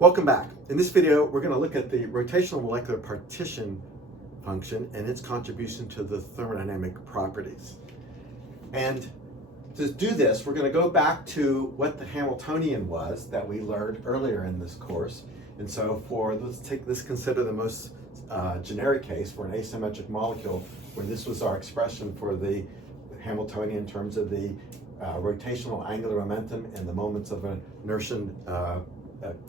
Welcome back. In this video, we're going to look at the rotational molecular partition function and its contribution to the thermodynamic properties. And to do this, we're going to go back to what the Hamiltonian was that we learned earlier in this course. And so let's consider the most generic case for an asymmetric molecule, where this was our expression for the Hamiltonian in terms of the rotational angular momentum and the moments of inertia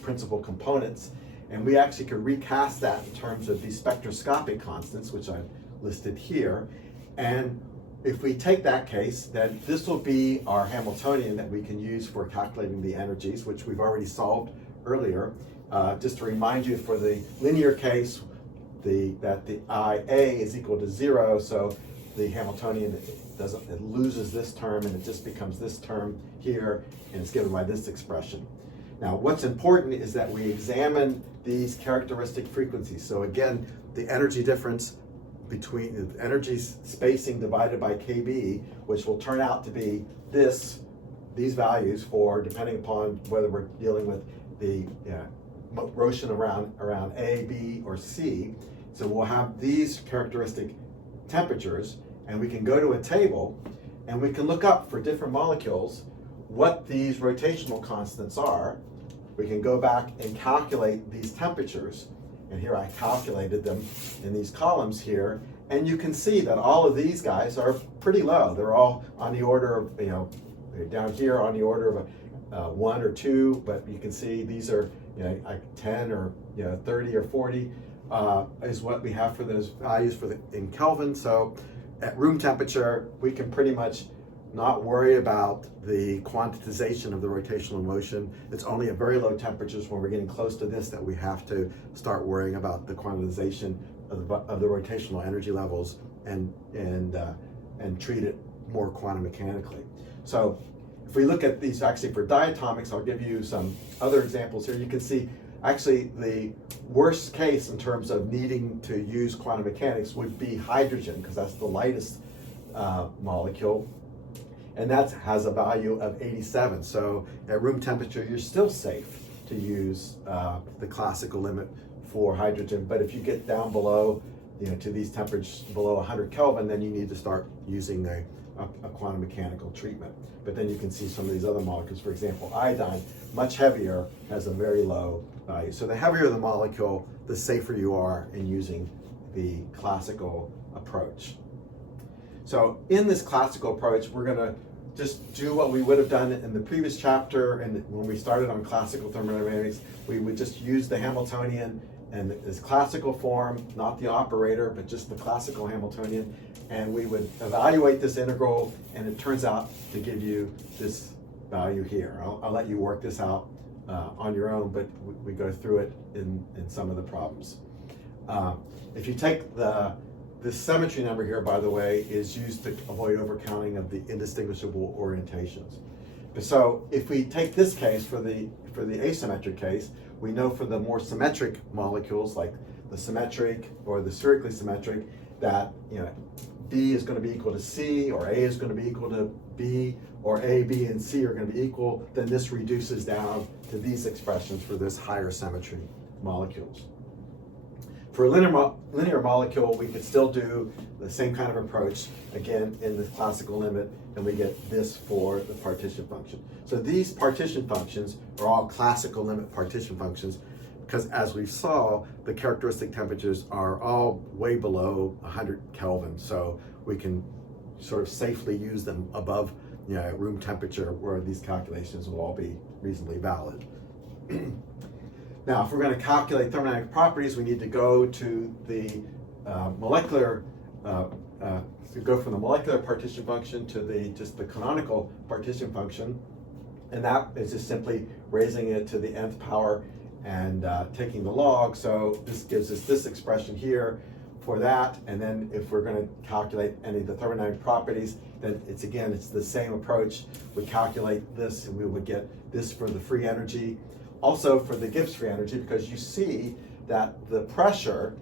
principal components. And we actually could recast that in terms of these spectroscopic constants, which I've listed here. And if we take that case, then this will be our Hamiltonian that we can use for calculating the energies, which we've already solved earlier. Just to remind you, for the linear case, that the IA is equal to 0, so the Hamiltonian it loses this term and it just becomes this term here, and it's given by this expression. Now, what's important is that we examine these characteristic frequencies. So again, the energy difference between the energy spacing divided by KB, which will turn out to be these values for, depending upon whether we're dealing with the motion around A, B, or C. So we'll have these characteristic temperatures, and we can go to a table and we can look up for different molecules what these rotational constants are. We can go back and calculate these temperatures, and here I calculated them in these columns here, and you can see that all of these guys are pretty low. They're all on the order of, they're down here on the order of 1 or 2, but you can see these are like 10 or 30 or 40 is what we have for those values in Kelvin. So at room temperature, we can pretty much not worry about the quantization of the rotational motion. It's only at very low temperatures, when we're getting close to this, that we have to start worrying about the quantization of the rotational energy levels and treat it more quantum mechanically. So if we look at these actually for diatomics, I'll give you some other examples here. You can see actually the worst case in terms of needing to use quantum mechanics would be hydrogen, because that's the lightest molecule. And that has a value of 87. So at room temperature, you're still safe to use the classical limit for hydrogen. But if you get down below, to these temperatures below 100 Kelvin, then you need to start using a quantum mechanical treatment. But then you can see some of these other molecules, for example, iodine, much heavier, has a very low value. So the heavier the molecule, the safer you are in using the classical approach. So in this classical approach, we're going to just do what we would have done in the previous chapter, and when we started on classical thermodynamics, we would just use the Hamiltonian and this classical form, not the operator, but just the classical Hamiltonian, and we would evaluate this integral, and it turns out to give you this value here. I'll let you work this out on your own, but we go through it in some of the problems. If you take this symmetry number here, by the way, is used to avoid overcounting of the indistinguishable orientations. So if we take this case for the asymmetric case, we know for the more symmetric molecules, like the symmetric or the spherically symmetric, that B is going to be equal to C, or A is going to be equal to B, or A, B, and C are going to be equal. Then this reduces down to these expressions for this higher symmetry molecules. For a linear molecule, we could still do the same kind of approach, again, in the classical limit, and we get this for the partition function. So these partition functions are all classical limit partition functions, because as we saw, the characteristic temperatures are all way below 100 Kelvin, so we can sort of safely use them above room temperature, where these calculations will all be reasonably valid. Now, if we're going to calculate thermodynamic properties, we need to go to the molecular, go from the molecular partition function to just the canonical partition function, and that is just simply raising it to the nth power and taking the log. So this gives us this expression here for that, and then if we're going to calculate any of the thermodynamic properties, then it's the same approach. We calculate this, and we would get this for the free energy. Also for the Gibbs free energy, because you see that the pressure,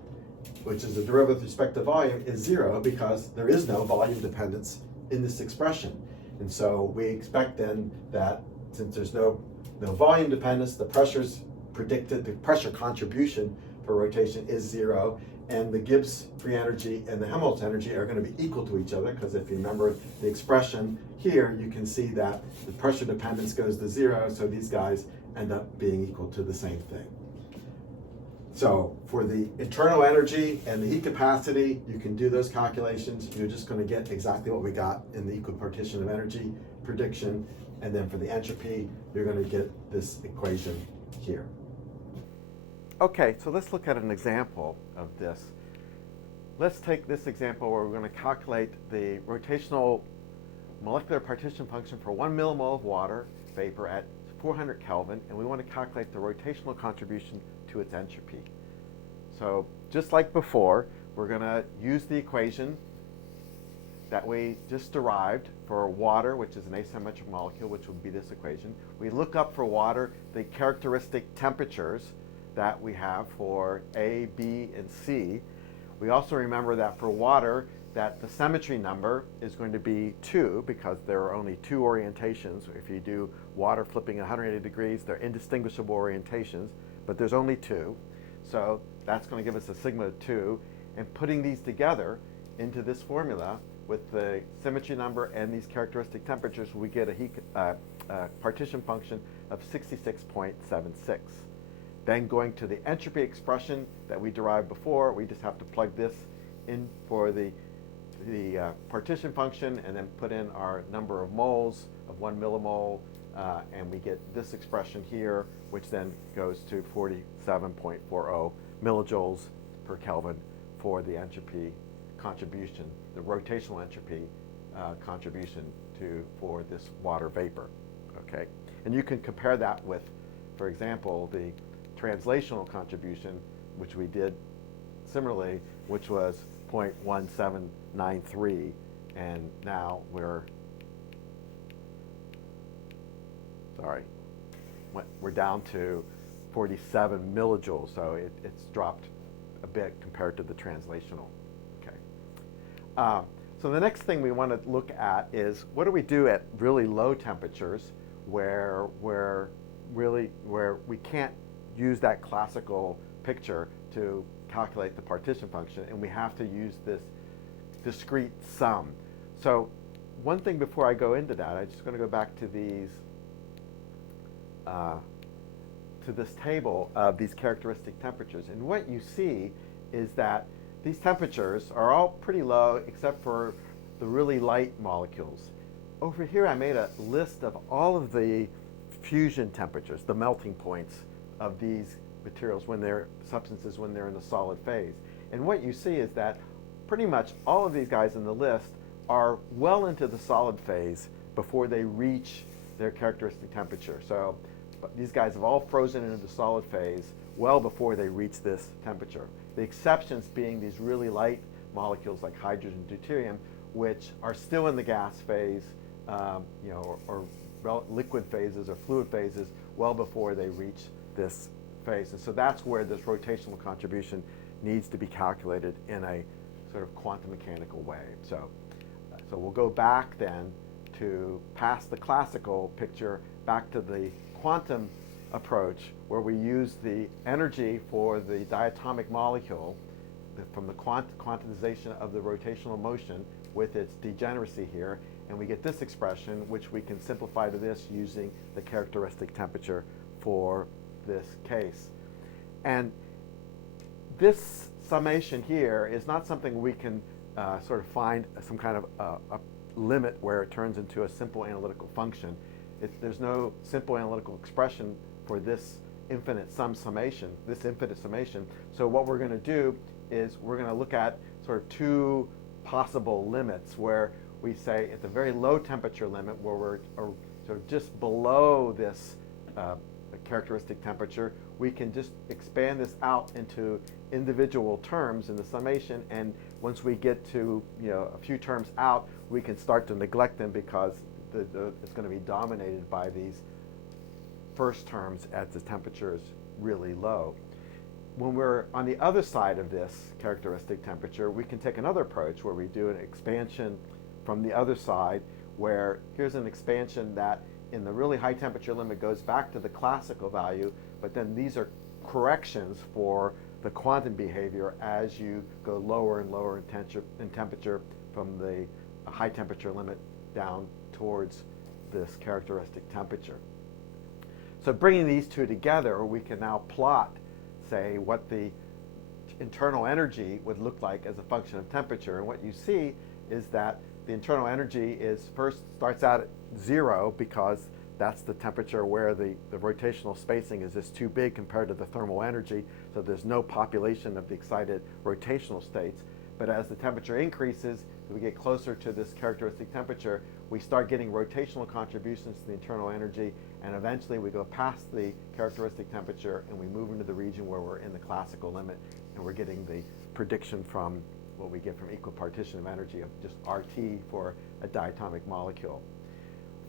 which is the derivative with respect to volume, is 0, because there is no volume dependence in this expression. And so we expect then that since there's no volume dependence, the pressure's predicted, the pressure contribution for rotation is 0, and the Gibbs free energy and the Helmholtz energy are going to be equal to each other, because if you remember the expression here, you can see that the pressure dependence goes to 0, so these guys end up being equal to the same thing. So for the internal energy and the heat capacity, you can do those calculations. You're just going to get exactly what we got in the equipartition of energy prediction. And then for the entropy, you're going to get this equation here. Okay, so let's look at an example of this. Let's take this example where we're going to calculate the rotational molecular partition function for 1 millimole of water vapor at 400 Kelvin, and we want to calculate the rotational contribution to its entropy. So just like before, we're going to use the equation that we just derived for water, which is an asymmetric molecule, which would be this equation. We look up for water the characteristic temperatures that we have for A, B, and C. We also remember that for water, that the symmetry number is going to be 2, because there are only 2 orientations. If you do water flipping 180 degrees, they're indistinguishable orientations, but there's only 2. So that's going to give us a sigma of 2. And putting these together into this formula with the symmetry number and these characteristic temperatures, we get a heat partition function of 66.76. Then going to the entropy expression that we derived before, we just have to plug this in for the partition function and then put in our number of moles of 1 millimole, and we get this expression here, which then goes to 47.40 millijoules per Kelvin for the entropy contribution, the rotational entropy contribution for this water vapor. Okay, and you can compare that with, for example, the translational contribution, which we did similarly, which was 0.1793, and now we're down to 47 millijoules, so it's dropped a bit compared to the translational. Okay. So the next thing we want to look at is, what do we do at really low temperatures where we can't use that classical picture to calculate the partition function, and we have to use this discrete sum. So one thing before I go into that, I'm just going to go back to these to this table of these characteristic temperatures, and what you see is that these temperatures are all pretty low except for the really light molecules. Over here I made a list of all of the fusion temperatures, the melting points of these materials when they're substances when they're in the solid phase. And what you see is that pretty much all of these guys in the list are well into the solid phase before they reach their characteristic temperature. So these guys have all frozen into the solid phase well before they reach this temperature. The exceptions being these really light molecules like hydrogen, deuterium, which are still in the gas phase, or liquid phases or fluid phases well before they reach this phase. And so that's where this rotational contribution needs to be calculated in a sort of quantum mechanical way. So we'll go back then to past the classical picture, back to the quantum approach, where we use the energy for the diatomic molecule from the quantization of the rotational motion with its degeneracy here, and we get this expression, which we can simplify to this using the characteristic temperature for this case. And this summation here is not something we can sort of find some kind of a limit where it turns into a simple analytical function. There's no simple analytical expression for this infinite summation. So what we're going to do is we're going to look at sort of 2 possible limits, where we say at the very low temperature limit, where we're sort of just below this characteristic temperature, we can just expand this out into individual terms in the summation, and once we get to a few terms out, we can start to neglect them because it's going to be dominated by these first terms at the temperature is really low. When we're on the other side of this characteristic temperature, we can take another approach where we do an expansion from the other side, where here's an expansion that in the really high temperature limit goes back to the classical value, but then these are corrections for the quantum behavior as you go lower and lower in temperature from the high temperature limit down towards this characteristic temperature. So bringing these two together, we can now plot, say, what the internal energy would look like as a function of temperature. And what you see is that the internal energy starts out at 0 because that's the temperature where the rotational spacing is just too big compared to the thermal energy, so there's no population of the excited rotational states. But as the temperature increases, we get closer to this characteristic temperature, we start getting rotational contributions to the internal energy, and eventually we go past the characteristic temperature and we move into the region where we're in the classical limit, and we're getting the prediction from what we get from equal partition of energy of just RT for a diatomic molecule.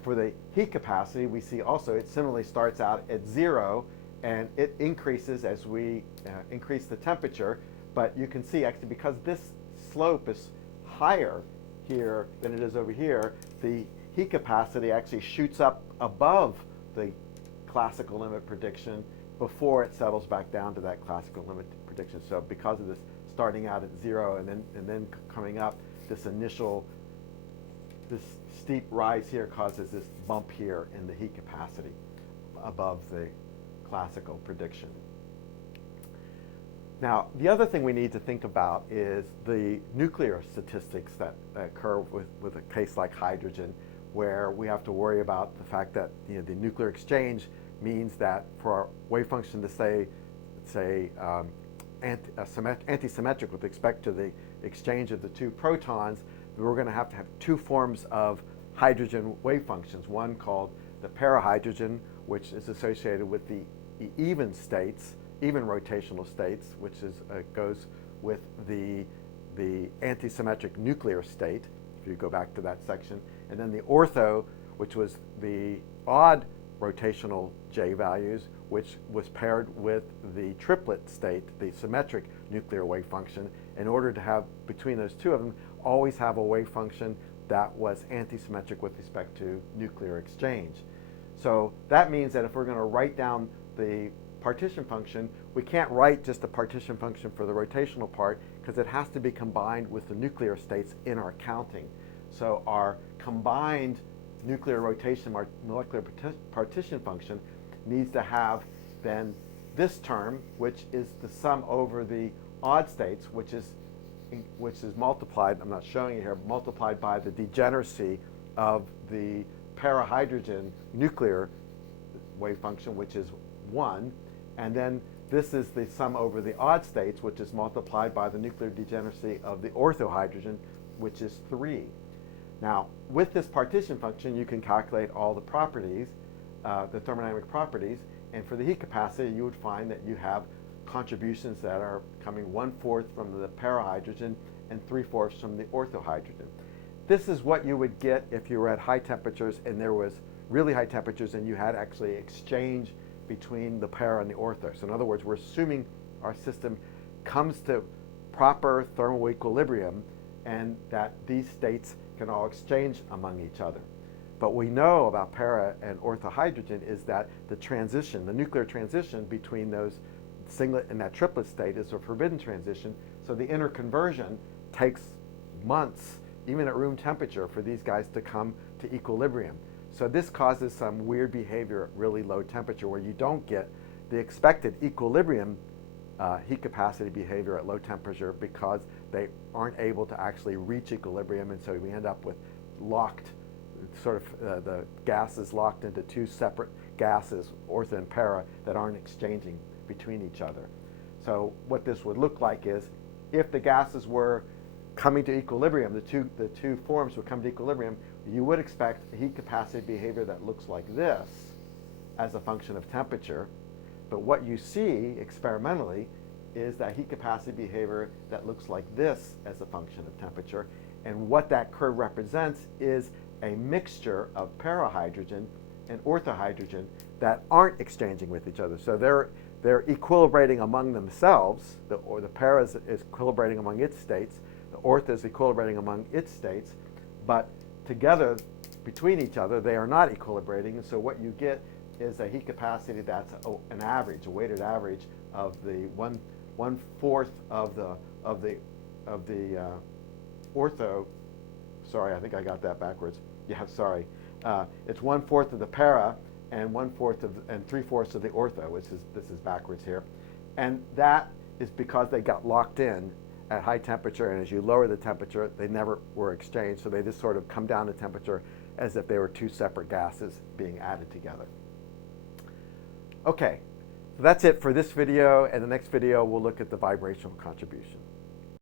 For the heat capacity, we see also it similarly starts out at 0, and it increases as we increase the temperature. But you can see, actually, because this slope is higher here than it is over here, the heat capacity actually shoots up above the classical limit prediction before it settles back down to that classical limit prediction. So because of this starting out at 0 and then coming up, this steep rise here causes this bump here in the heat capacity above the classical prediction. Now, the other thing we need to think about is the nuclear statistics that occur with a case like hydrogen, where we have to worry about the fact that the nuclear exchange means that for our wave function to say antisymmetric with respect to the exchange of the two protons, we're going to have two forms of hydrogen wave functions. One called the parahydrogen, which is associated with the even states, even rotational states, which goes with the antisymmetric nuclear state, if you go back to that section. And then the ortho, which was the odd rotational J values, which was paired with the triplet state, the symmetric nuclear wave function, in order to have, between those two of them, always have a wave function that was antisymmetric with respect to nuclear exchange. So that means that if we're going to write down the partition function, we can't write just a partition function for the rotational part, because it has to be combined with the nuclear states in our counting. So our combined nuclear rotation molecular partition function needs to have then this term, which is the sum over the odd states, which is multiplied, I'm not showing it here, multiplied by the degeneracy of the parahydrogen nuclear wave function, which is 1. And then this is the sum over the odd states, which is multiplied by the nuclear degeneracy of the orthohydrogen, which is 3. Now, with this partition function, you can calculate all the properties, the thermodynamic properties, and for the heat capacity, you would find that you have contributions that are coming 1/4 from the parahydrogen and 3/4 from the orthohydrogen. This is what you would get if you were at high temperatures and there was really high temperatures and you had actually exchange between the para and the ortho. So in other words, we're assuming our system comes to proper thermal equilibrium and that these states can all exchange among each other. But we know about para and orthohydrogen is that the transition, the nuclear transition between those singlet and that triplet state is a forbidden transition. So the interconversion takes months, even at room temperature, for these guys to come to equilibrium. So this causes some weird behavior at really low temperature where you don't get the expected equilibrium heat capacity behavior at low temperature because they aren't able to actually reach equilibrium, and so we end up with locked, the gases locked into two separate gases, ortho and para, that aren't exchanging between each other. So what this would look like is if the gases were coming to equilibrium, the two forms would come to equilibrium, you would expect heat capacity behavior that looks like this as a function of temperature. But what you see experimentally is that heat capacity behavior that looks like this as a function of temperature. And what that curve represents is a mixture of parahydrogen and orthohydrogen that aren't exchanging with each other. So they're equilibrating among themselves. The para is equilibrating among its states. The ortho is equilibrating among its states. But together, between each other, they are not equilibrating. And so what you get is a heat capacity that's an average, a weighted average of the one fourth of the ortho. Sorry, I think I got that backwards. Yeah, sorry. It's 1/4 of the para and 1/4 of and 3/4 of the ortho, which is this is backwards here, and that is because they got locked in at high temperature, and as you lower the temperature, they never were exchanged, so they just sort of come down to temperature as if they were two separate gases being added together. Okay, so that's it for this video, and the next video we'll look at the vibrational contribution.